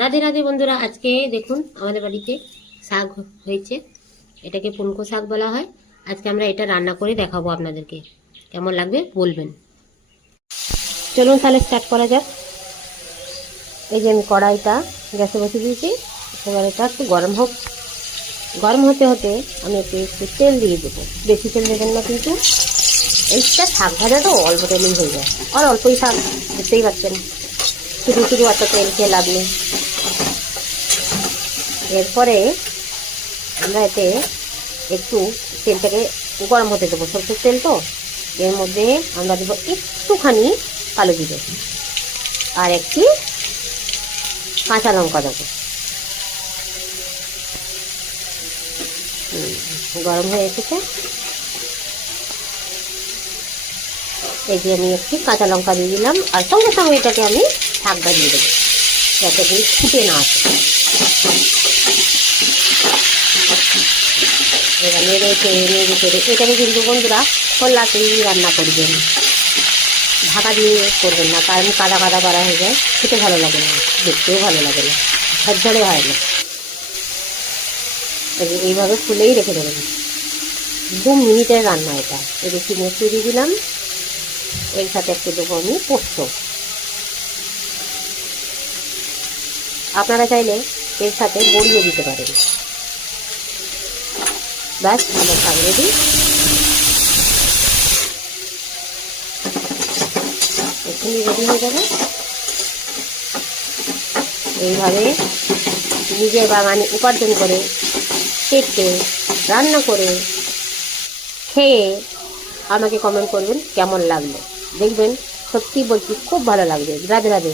রাধে রাধে বন্ধুরা, আজকে দেখুন আমাদের বাড়িতে শাক হয়েছে। এটাকে পুনকো শাক বলা হয়। আজকে আমরা এটা রান্না করে দেখাবো আপনাদেরকে, কেমন লাগবে বলবেন। চলুন তাহলে স্টার্ট করা যাক। এই যে আমি কড়াইটা গ্যাসে বসে দিয়েছি, এবার এটা একটু গরম হোক। গরম হতে হতে আমি একটু তেল দিয়ে দেবো, বেশি তেল দেবেন না কিন্তু। এইটা শাক ভাজা তো অল্প তেলেই হয়ে যায়, আর অল্পই শাক, বুঝতেই পারছেন। শুধু শুধু অত তেল খেয়ে লাভ নেই। এরপরে আমরা এতে একটু তেলটাকে গরম হতে দেবো, সরষের তেল তো। এর মধ্যে আমরা দেবো একটুখানি কালো জিরে আর একটি কাঁচা লঙ্কা দেবো। গরম হয়ে এসেছে, এই যে আমি একটি কাঁচা লঙ্কা দিয়ে দিলাম, আর সঙ্গে সঙ্গে এটাকে আমি শাকটা দিয়ে দেবো যাতে করে ফুটে না আসে। এবার নেড়ে চেড়ে এটাকে কিন্তু বন্ধুরা খোলাতেই রান্না করবেন, ঢাকা দিয়ে করবেন না, কারণ কাদা কাদা করা হয়ে যায়, খেতে ভালো লাগে না, দেখতেও ভালো লাগে না, ঝরঝরে হয় না। এইভাবে ফুলেই রেখে দেবেন, 2 মিনিটের রান্না এটা। এই যে চিনি একটু দিয়ে দিলাম, এর সাথে একটু দেবো আমি পোস্ত। আপনারা চাইলে এর সাথে বড়িও দিতে পারেন। ব্যাস, আমার শাক রেডি। এক্ষুনি রেডি হয়ে যাবে। এইভাবে নিজের বাগানে উপার্জন করে, কেটে, রান্না করে, খেয়ে আমাকে কমেন্ট করবেন কেমন লাগলো। দেখবেন সত্যি বলছি খুব ভালো লাগবে। রাধে রাধে।